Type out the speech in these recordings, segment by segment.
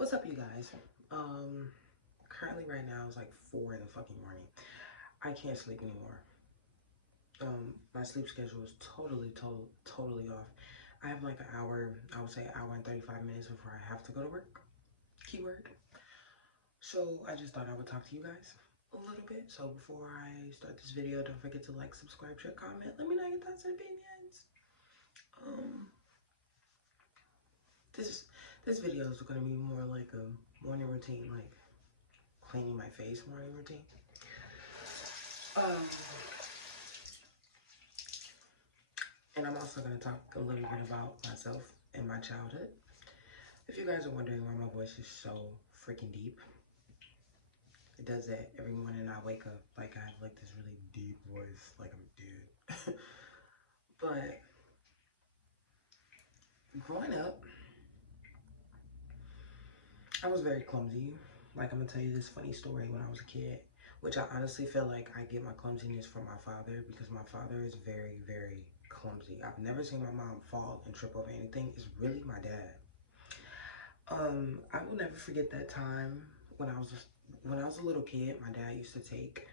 What's up, you guys? Currently right now it's like 4 in the fucking morning. I can't sleep anymore. My sleep schedule is totally off. I have like an hour, I would say an hour and 35 minutes before I have to go to work. Keyword. So I just thought I would talk to you guys a little bit. So before I start this video, don't forget to like, subscribe, share, comment. Let me know your thoughts and opinions. Um, this this video is gonna be more like a morning routine, like cleaning my face morning routine. Um, and I'm also going to talk a little bit about myself and my childhood. If you guys are wondering why my voice is so freaking deep, it does that every morning I wake up like I have like this really deep voice, like I'm dead. But growing up, I was very clumsy. Like, I'm gonna tell you this funny story when I was a kid, which I honestly feel like I get my clumsiness from my father because my father is very clumsy. I've never seen my mom fall and trip over anything. It's really my dad. I will never forget that time when I was a little kid. My dad used to take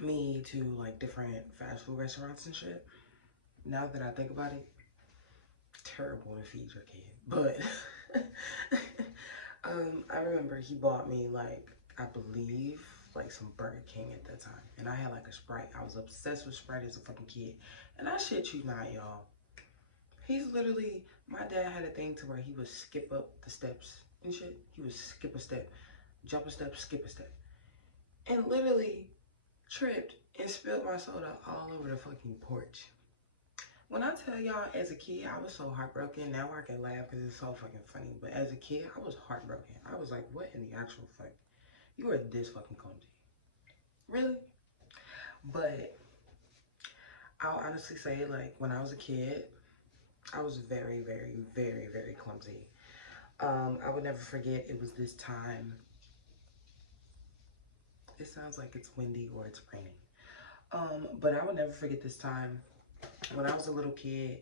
me to like different fast food restaurants and shit. Now that I think about it, terrible to feed your kid. But I remember he bought me like, I believe like some Burger King at that time, and I had like a Sprite. I was obsessed with Sprite as a fucking kid, and I shit you not, y'all. He's literally, my dad had a thing to where he would skip up the steps and shit. He would skip a step, jump a step, skip a step. And literally tripped and spilled my soda all over the fucking porch. When I tell y'all, as a kid, I was so heartbroken. Now I can laugh because it's so fucking funny. But as a kid, I was heartbroken. I was like, what in the actual fuck? You are this fucking clumsy. Really? But I'll honestly say, like, when I was a kid, I was very clumsy. I would never forget, it was this time. It sounds like it's windy or it's raining. But I would never forget this time when I was a little kid.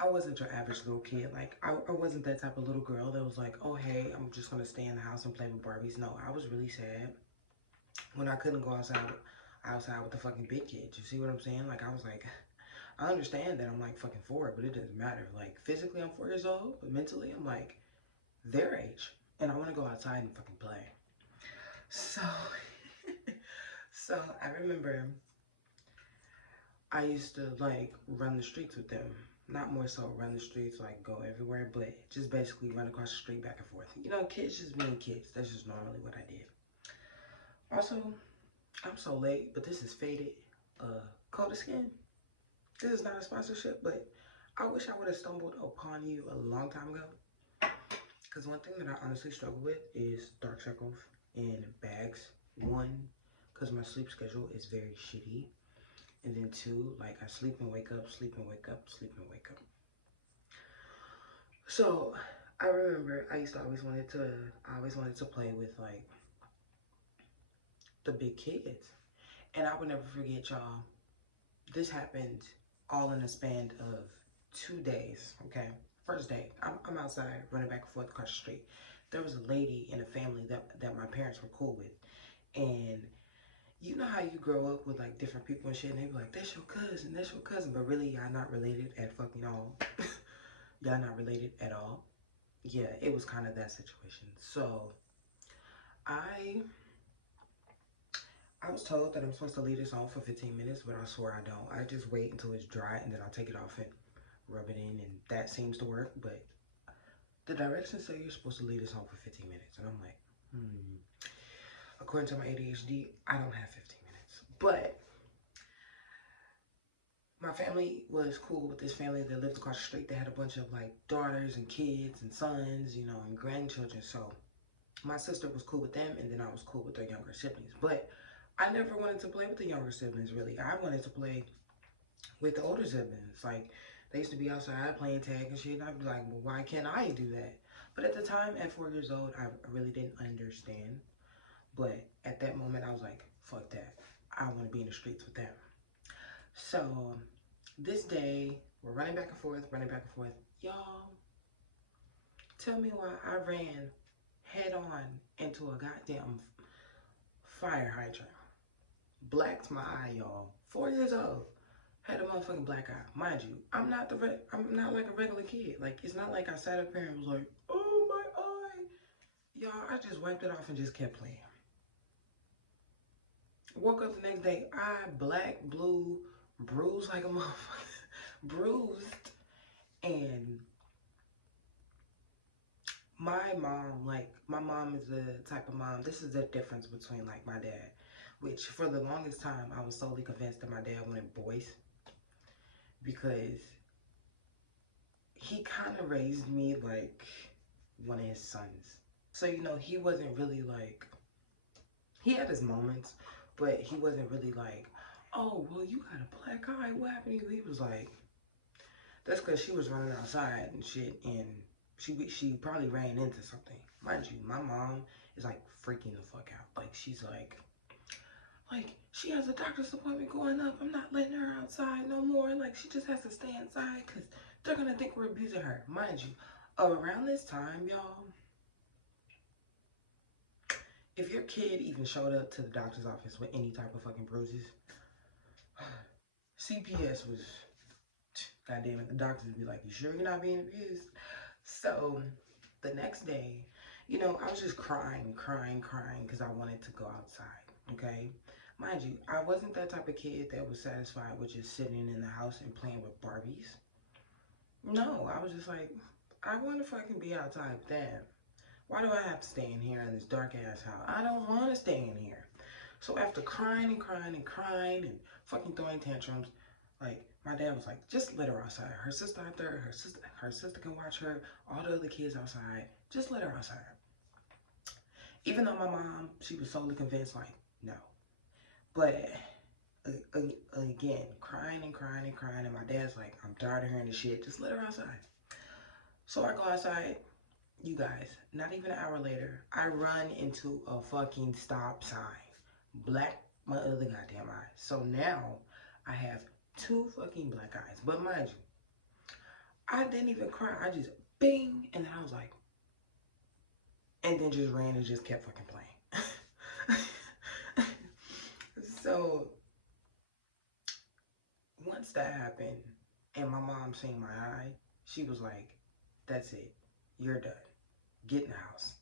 I wasn't your average little kid. Like, I wasn't that type of little girl that was like, oh, hey, I'm just gonna stay in the house and play with Barbies. No, I was really sad when I couldn't go outside with the fucking big kids. You see what I'm saying? Like, I was like, I understand that I'm like fucking 4, but it doesn't matter. Like, physically I'm 4 years old, but mentally I'm like their age. And I want to go outside and fucking play. So, so I remember I used to like run the streets with them. Not more so run the streets, like go everywhere, but just basically run across the street back and forth. You know, kids just being kids. That's just normally what I did. Also, I'm so late, but this is Faded Coda Skin. This is not a sponsorship, but I wish I would have stumbled upon you a long time ago. Because one thing that I honestly struggle with is dark circles and bags. One, because my sleep schedule is very shitty. And then two, like I sleep and wake up, sleep and wake up, sleep and wake up. So I remember I used to always wanted to play with like the big kids. And I would never forget, y'all, this happened all in a span of 2 days, okay? First day, I'm outside running back and forth across the street. There was a lady in a family that my parents were cool with. And you know how you grow up with like different people and shit, and they be like, that's your cousin, but really y'all not related at fucking all. Y'all not related at all. Yeah, it was kind of that situation. So I I was told that I'm supposed to leave this on for 15 minutes, but I swear I don't. I just wait until it's dry and then I'll take it off and rub it in, and that seems to work. But the directions say you're supposed to leave this on for 15 minutes, and I'm like, according to my ADHD, I don't have 15 minutes. But my family was cool with this family that lived across the street. They had a bunch of like daughters and kids and sons, you know, and grandchildren. So my sister was cool with them, and then I was cool with their younger siblings. But I never wanted to play with the younger siblings, really. I wanted to play with the older siblings. Like, they used to be outside playing tag and shit, and I'd be like, well, why can't I do that? But at the time, at 4 years old, I really didn't understand. But at that moment, I was like, fuck that. I want to be in the streets with them. So this day, we're running back and forth, running back and forth. Y'all, Tell me why I ran head on into a goddamn fire hydrant. Blacked my eye, y'all. 4 years old. Had a motherfucking black eye. Mind you, I'm not like a regular kid. Like, it's not like I sat up here and was like, oh my eye. Y'all, I just wiped it off and just kept playing. Woke up the next day, eye black, blue, bruised like a motherfucker. Bruised. And my mom, like, my mom is the type of mom, this is the difference between, like, my dad. Which, for the longest time, I was solely convinced that my dad wanted boys. Because he kind of raised me like one of his sons. So, you know, he wasn't really like, he had his moments, but he wasn't really like, oh, well, you got a black eye, what happened to you? He was like, that's because she was running outside and shit, and she probably ran into something. Mind you, my mom is like freaking the fuck out. Like, she's like, she has a doctor's appointment going up. I'm not letting her outside no more. Like, she just has to stay inside because they're going to think we're abusing her. Mind you, around this time, y'all, if your kid even showed up to the doctor's office with any type of fucking bruises, CPS was, goddamn it, the doctors would be like, you sure you're not being abused? So, the next day, you know, I was just crying because I wanted to go outside, okay? Mind you, I wasn't that type of kid that was satisfied with just sitting in the house and playing with Barbies. No, I was just like, I want to fucking be outside. Damn. Why do I have to stay in here in this dark ass house? I don't want to stay in here. So after crying and fucking throwing tantrums, like, my dad was like, just let her outside. Her sister out there, her sister can watch her, all the other kids outside. Just let her outside. Even though my mom, she was solely convinced, like, no. But again, crying, and my dad's like, I'm tired of hearing this shit. Just let her outside. So I go outside. You guys, not even an hour later, I run into a fucking stop sign. Black my other goddamn eye. So now I have 2 fucking black eyes. But mind you, I didn't even cry. I just bing, and then I was like, and then just ran and just kept fucking playing. So once that happened and my mom seen my eye, she was like, that's it. You're done. Get in the house.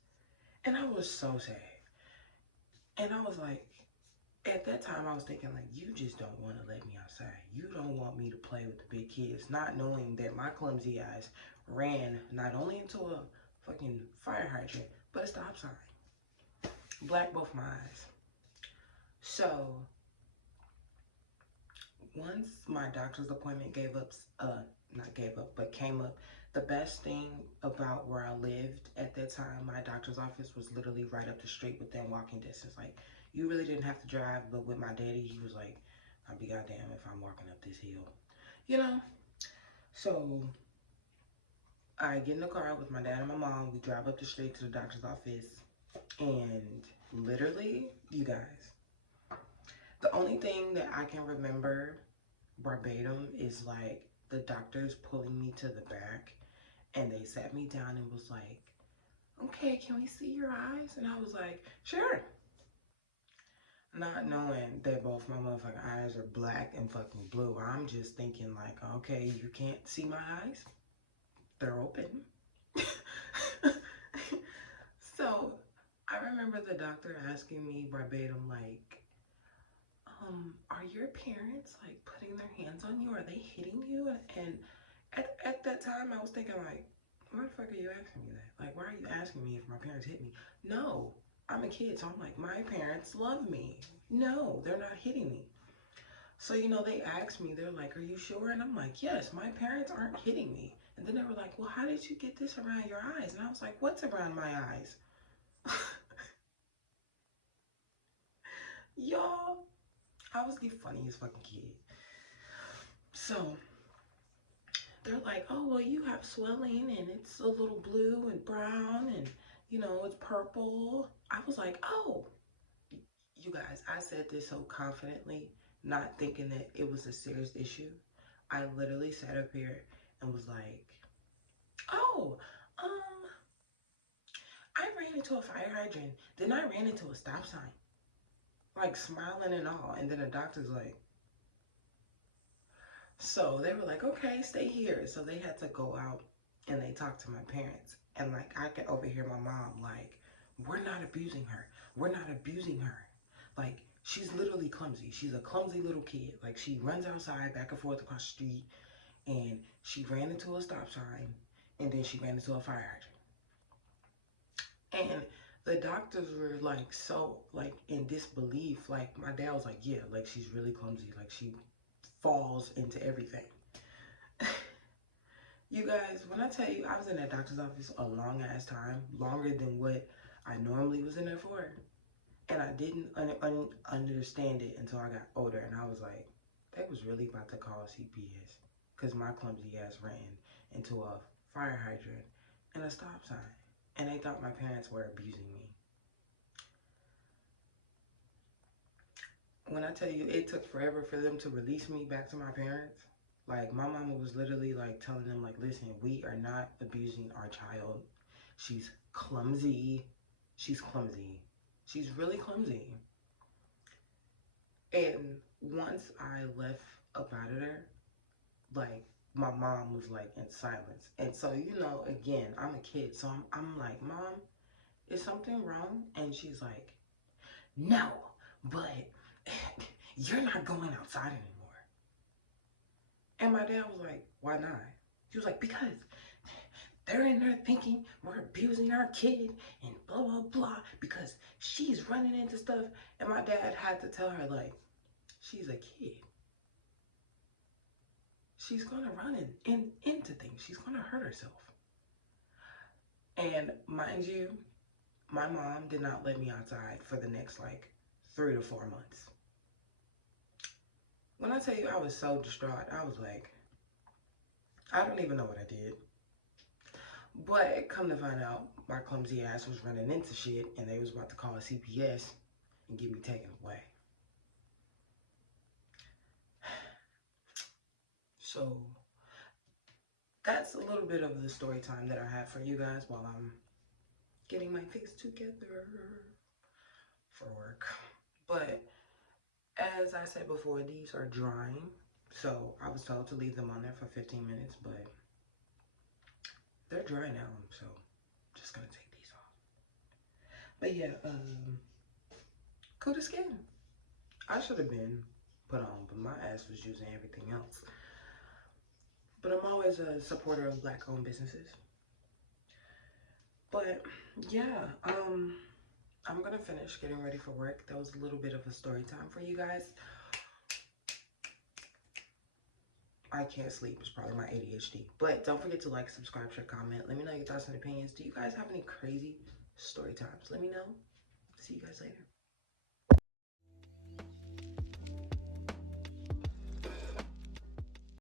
And I was so sad. And I was like, at that time, I was thinking, like, you just don't want to let me outside. You don't want me to play with the big kids, not knowing that my clumsy eyes ran not only into a fucking fire hydrant, but a stop sign. Black both my eyes. So, once my doctor's appointment came up, the best thing about where I lived at that time, my doctor's office was literally right up the street within walking distance. Like, you really didn't have to drive, but with my daddy, he was like, I'd be goddamn if I'm walking up this hill. You know? So, I get in the car with my dad and my mom. We drive up the street to the doctor's office. And literally, you guys, the only thing that I can remember verbatim is like the doctors pulling me to the back and they sat me down and was like, okay, can we see your eyes? And I was like, sure. Not knowing that both my motherfucking eyes are black and fucking blue. I'm just thinking like, okay, you can't see my eyes? They're open. So I remember the doctor asking me verbatim, like, are your parents like putting their hands on you? Are they hitting you? And at that time I was thinking like, why the fuck are you asking me that? Like, why are you asking me if my parents hit me? No, I'm a kid, so I'm like, my parents love me. No, they're not hitting me. So, you know, they asked me, they're like, are you sure? And I'm like, yes, my parents aren't hitting me. And then they were like, well, how did you get this around your eyes? And I was like, what's around my eyes? Y'all, I was the funniest fucking kid. So, they're like, oh, well, you have swelling and it's a little blue and brown and, you know, it's purple. I was like, oh, you guys, I said this so confidently, not thinking that it was a serious issue. I literally sat up here and was like, oh, ran into a fire hydrant. Then I ran into a stop sign. Like smiling and all. And then the doctor's like, so they were like, okay, stay here. So they had to go out and they talked to my parents. And like I could overhear my mom like, we're not abusing her. We're not abusing her. Like she's literally clumsy. She's a clumsy little kid. Like she runs outside back and forth across the street and she ran into a stop sign and then she ran into a fire hydrant. And the doctors were like so like in disbelief. Like my dad was like, yeah, like she's really clumsy. Like she falls into everything. You guys, when I tell you I was in that doctor's office a long ass time, longer than what I normally was in there for. And I didn't understand it until I got older. And I was like, they was really about to call CPS. Because my clumsy ass ran into a fire hydrant and a stop sign. And they thought my parents were abusing me. When I tell you it took forever for them to release me back to my parents, like my mama was literally like telling them like, listen, we are not abusing our child. She's clumsy. She's clumsy. She's really clumsy. And once I left up out of there, like my mom was like in silence. And so, you know, again, I'm a kid. So I'm like, Mom, is something wrong? And she's like, no, but you're not going outside anymore. And my dad was like, why not? He was like, because they're in there thinking we're abusing our kid and blah, blah, blah, because she's running into stuff. And my dad had to tell her, like, she's a kid. She's going to run into things. She's going to hurt herself. And mind you, my mom did not let me outside for the next, like, 3 to 4 months. When I tell you I was so distraught, I was like, I don't even know what I did. But come to find out, my clumsy ass was running into shit and they was about to call a CPS and get me taken away. So that's a little bit of the story time that I have for you guys while I'm getting my things together for work. But as I said before, these are drying. So I was told to leave them on there for 15 minutes, but they're dry now, so I'm just gonna take these off. But yeah, cool to skin. I should have been put on, but my ass was using everything else. But I'm always a supporter of Black-owned businesses. But yeah, I'm gonna finish getting ready for work. That was a little bit of a story time for you guys. I can't sleep. It's probably my ADHD. But don't forget to like, subscribe, share, comment. Let me know your thoughts and opinions. Do you guys have any crazy story times? Let me know. See you guys later.